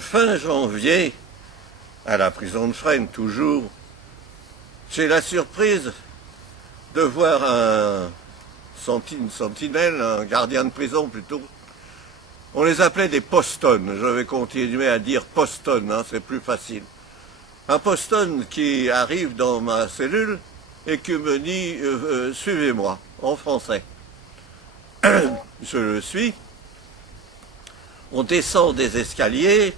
Fin janvier, à la prison de Fresnes, toujours, j'ai la surprise de voir une sentinelle, un gardien de prison plutôt. On les appelait des postonnes. Je vais continuer à dire postonnes, hein, c'est plus facile. Un postonne qui arrive dans ma cellule et qui me dit suivez-moi, en français. Je le suis. On descend des escaliers,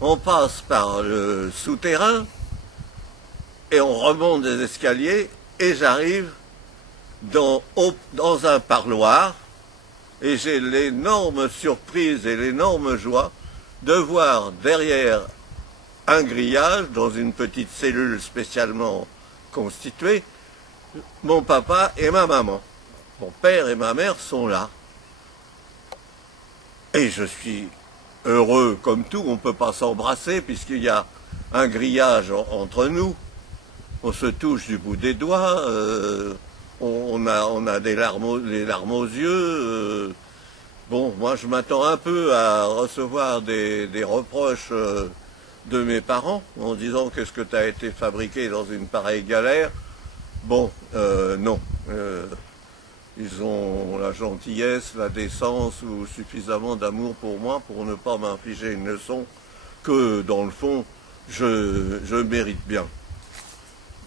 on passe par le souterrain et on remonte des escaliers et j'arrive dans un parloir et j'ai l'énorme surprise et l'énorme joie de voir derrière un grillage dans une petite cellule spécialement constituée mon papa et ma maman. Mon père et ma mère sont là. Et je suis heureux comme tout, on ne peut pas s'embrasser puisqu'il y a un grillage entre nous. On se touche du bout des doigts, on a les larmes aux yeux. Bon, moi je m'attends un peu à recevoir des reproches de mes parents en disant qu'est-ce que tu as été fabriqué dans une pareille galère. Bon, non. Ils ont la gentillesse, la décence ou suffisamment d'amour pour moi pour ne pas m'infliger une leçon que, dans le fond, je mérite bien.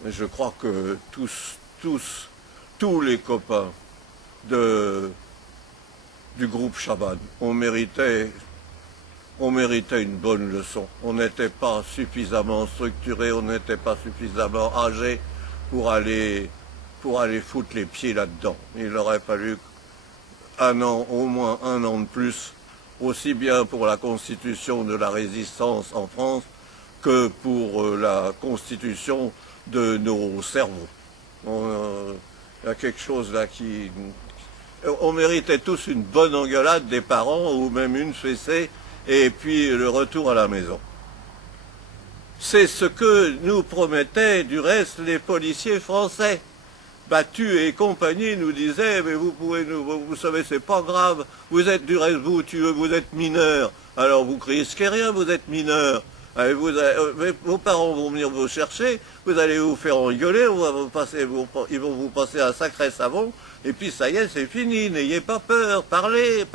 Et je crois que tous les copains du groupe Chabannes, on méritait une bonne leçon. On n'était pas suffisamment structuré, on n'était pas suffisamment âgé pour aller foutre les pieds là-dedans. Il aurait fallu au moins un an de plus, aussi bien pour la constitution de la résistance en France que pour la constitution de nos cerveaux. Il y a quelque chose là qui... On méritait tous une bonne engueulade des parents, ou même une fessée, et puis le retour à la maison. C'est ce que nous promettaient du reste les policiers français. Battu et compagnie nous disait mais vous savez c'est pas grave, vous êtes du reste vous êtes mineur, alors vous risquez rien, vous êtes mineur, vos parents vont venir vous chercher, vous allez vous faire engueuler, ils vont vous passer un sacré savon et puis ça y est c'est fini, n'ayez pas peur, parlez,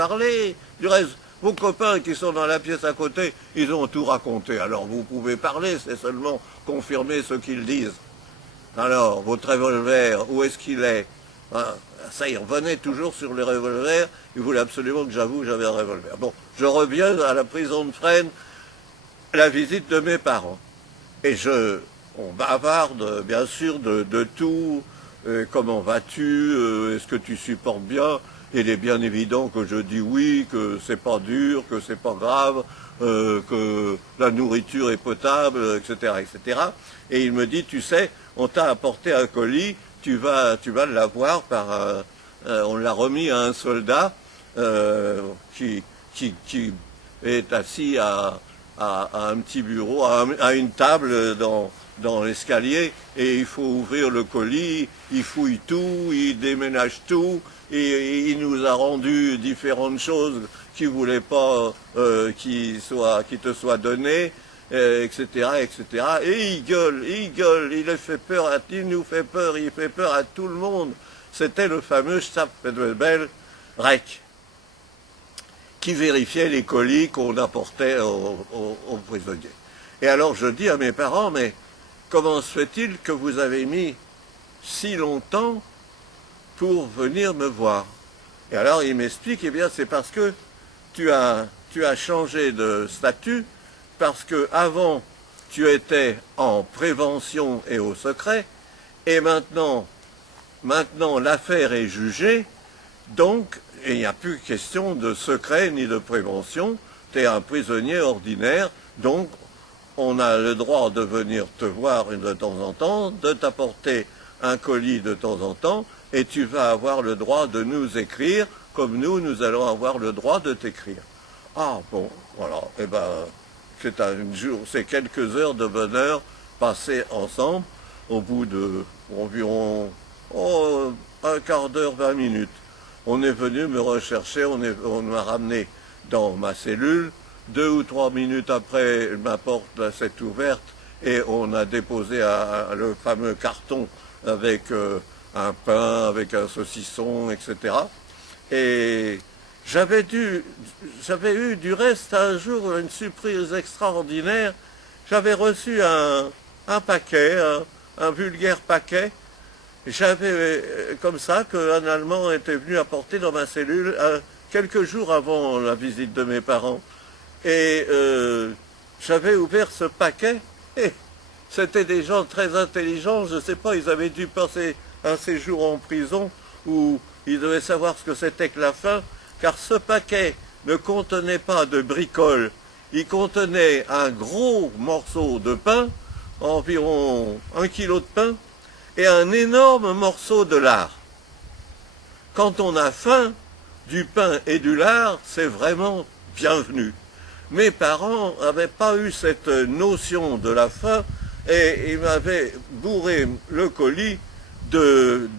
du reste vos copains qui sont dans la pièce à côté ils ont tout raconté, alors vous pouvez parler, c'est seulement confirmer ce qu'ils disent. Alors, votre revolver, où est-ce qu'il est, ça, il revenait toujours sur le revolver. Il voulait absolument que j'avoue j'avais un revolver. Bon, je reviens à la prison de Fresnes, la visite de mes parents. Et on bavarde, bien sûr, de tout. Comment vas-tu, est-ce que tu supportes bien? Il est bien évident que je dis oui, que c'est pas dur, que c'est pas grave, que la nourriture est potable, etc., etc. Et il me dit, tu sais, on t'a apporté un colis, tu vas l'avoir on l'a remis à un soldat qui est assis à un petit bureau, à une table dans l'escalier, et il faut ouvrir le colis, il fouille tout, il déménage tout, et il nous a rendu différentes choses qu'il voulait pas qui te soient données, etc., etc. Et il gueule, il nous fait peur, il fait peur à tout le monde. C'était le fameux Stapelbel Rec qui vérifiait les colis qu'on apportait aux prisonniers. Et alors je dis à mes parents, mais comment se fait-il que vous avez mis si longtemps pour venir me voir? Et alors il m'explique, eh bien c'est parce que tu as changé de statut, parce que avant tu étais en prévention et au secret, et maintenant l'affaire est jugée, donc il n'y a plus question de secret ni de prévention, tu es un prisonnier ordinaire, donc on a le droit de venir te voir de temps en temps, de t'apporter un colis de temps en temps, et tu vas avoir le droit de nous écrire, comme nous allons avoir le droit de t'écrire. Ah bon, voilà, eh ben, c'est quelques heures de bonheur passées ensemble, au bout de environ un quart d'heure, 20 minutes. On est venu me rechercher, on m'a ramené dans ma cellule, 2 ou 3 minutes après, ma porte s'est ouverte et on a déposé le fameux carton avec un pain, avec un saucisson, etc. Et j'avais eu du reste un jour une surprise extraordinaire. J'avais reçu un paquet, un vulgaire paquet. J'avais comme ça qu'un Allemand était venu apporter dans ma cellule quelques jours avant la visite de mes parents. Et j'avais ouvert ce paquet et c'était des gens très intelligents. Je ne sais pas, ils avaient dû passer un séjour en prison où ils devaient savoir ce que c'était que la faim, car ce paquet ne contenait pas de bricoles. Il contenait un gros morceau de pain, environ 1 kilo de pain, et un énorme morceau de lard. Quand on a faim, du pain et du lard, c'est vraiment bienvenu. Mes parents n'avaient pas eu cette notion de la faim et ils m'avaient bourré le colis de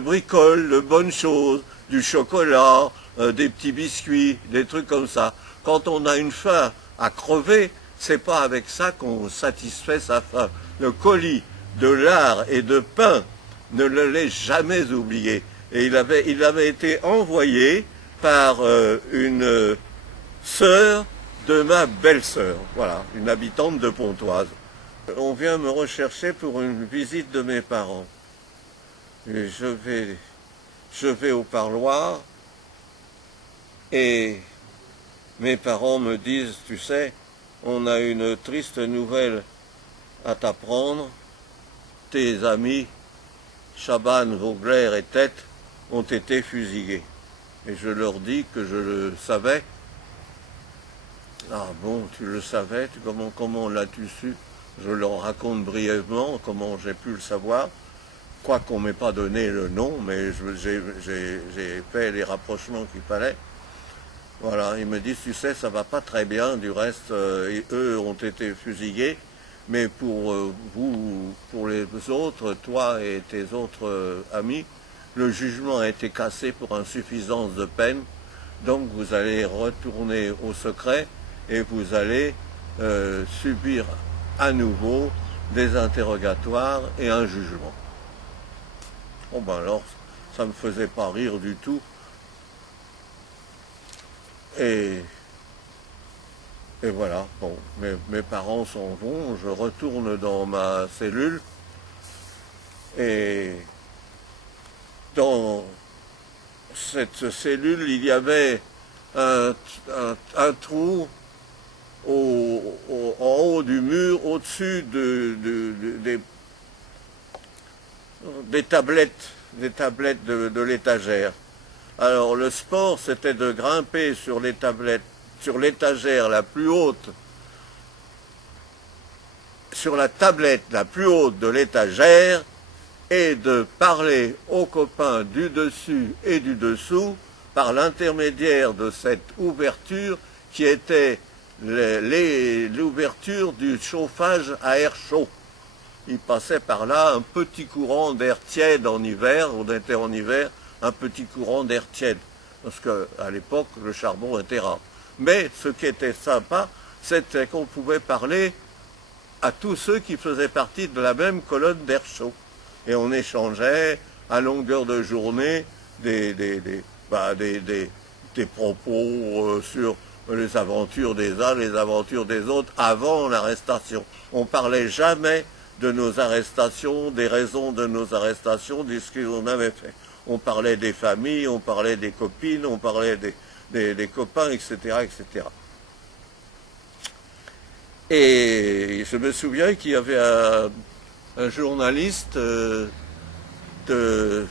bricoles, de bonnes choses, du chocolat, des petits biscuits, des trucs comme ça. Quand on a une faim à crever, c'est pas avec ça qu'on satisfait sa faim. Le colis de lard et de pain, ne le l'ai jamais oublié. Et il avait été envoyé par une sœur de ma belle-sœur, voilà, une habitante de Pontoise. On vient me rechercher pour une visite de mes parents. Et je vais au parloir et mes parents me disent, tu sais, on a une triste nouvelle à t'apprendre. Tes amis, Chaban, Vogler et Tête, ont été fusillés. Et je leur dis que je le savais. Ah bon, tu le savais, comment l'as-tu su? Je leur raconte brièvement comment j'ai pu le savoir, quoiqu'on ne m'ait pas donné le nom, mais j'ai fait les rapprochements qu'il fallait. Voilà, ils me disent, tu sais, ça va pas très bien, du reste, eux ont été fusillés, mais pour vous, pour les autres, toi et tes autres amis, le jugement a été cassé pour insuffisance de peine, donc vous allez retourner au secret et vous allez subir à nouveau des interrogatoires et un jugement. Bon ben alors, ça me faisait pas rire du tout. Et voilà, bon, mes parents s'en vont, je retourne dans ma cellule et dans cette cellule, il y avait un trou en haut du mur, au-dessus des tablettes de l'étagère. Alors le sport, c'était de grimper sur les tablettes, sur l'étagère la plus haute, sur la tablette la plus haute de l'étagère, et de parler aux copains du dessus et du dessous par l'intermédiaire de cette ouverture qui était l'ouverture du chauffage à air chaud. Il passait par là un petit courant d'air tiède en hiver, on était en hiver, un petit courant d'air tiède, parce qu'à l'époque, le charbon était rare. Mais ce qui était sympa, c'était qu'on pouvait parler à tous ceux qui faisaient partie de la même colonne d'air chaud. Et on échangeait à longueur de journée des propos sur les aventures des uns, les aventures des autres, avant l'arrestation. On ne parlait jamais de nos arrestations, des raisons de nos arrestations, de ce qu'on avait fait. On parlait des familles, on parlait des copines, on parlait des copains, etc., etc. Et je me souviens qu'il y avait un journaliste il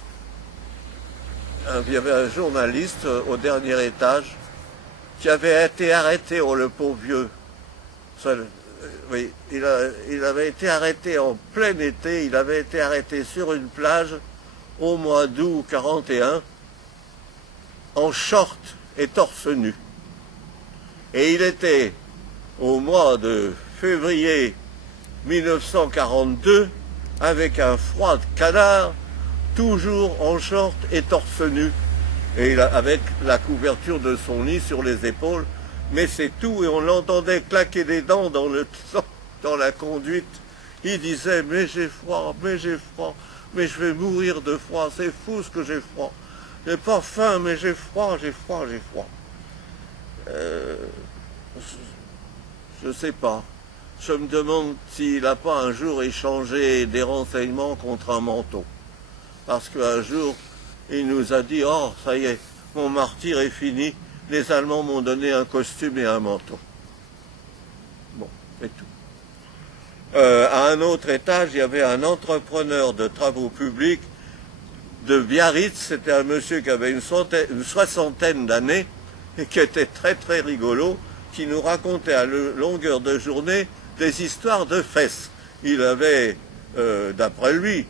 y avait un journaliste au dernier étage qui avait été arrêté, oh le pauvre vieux. Oui, il avait été arrêté en plein été, il avait été arrêté sur une plage au mois d'août 41 en short et torse nu. Et il était au mois de février 1942 avec un froid de canard, toujours en short et torse nu, et avec la couverture de son lit sur les épaules, mais c'est tout, et on l'entendait claquer des dents dans la conduite. Il disait, mais j'ai froid, mais je vais mourir de froid, c'est fou ce que j'ai froid. J'ai pas faim, mais j'ai froid, j'ai froid, j'ai froid. Je sais pas. Je me demande s'il n'a pas un jour échangé des renseignements contre un manteau. Parce qu'un jour, il nous a dit, oh, ça y est, mon martyre est fini, les Allemands m'ont donné un costume et un manteau. Bon, c'est tout. À un autre étage, il y avait un entrepreneur de travaux publics de Biarritz. C'était un monsieur qui avait une soixantaine d'années et qui était très très rigolo, qui nous racontait à longueur de journée des histoires de fesses. Il avait, d'après lui,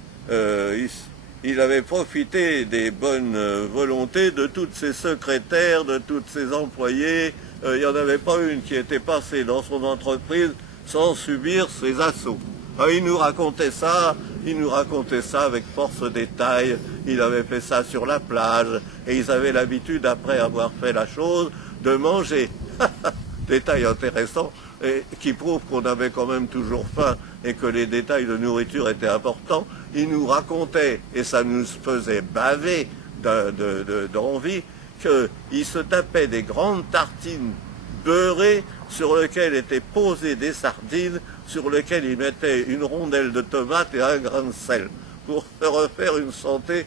il avait profité des bonnes volontés de toutes ses secrétaires, de toutes ses employés. Il n'y en avait pas une qui était passée dans son entreprise sans subir ses assauts. Il nous racontait ça avec force détail. Il avait fait ça sur la plage et ils avaient l'habitude, après avoir fait la chose, de manger. Détail intéressant et qui prouve qu'on avait quand même toujours faim et que les détails de nourriture étaient importants. Il nous racontait, et ça nous faisait baver d'envie, qu'il se tapait des grandes tartines beurrées sur lesquelles étaient posées des sardines, sur lesquelles il mettait une rondelle de tomate et un grain de sel pour se refaire une santé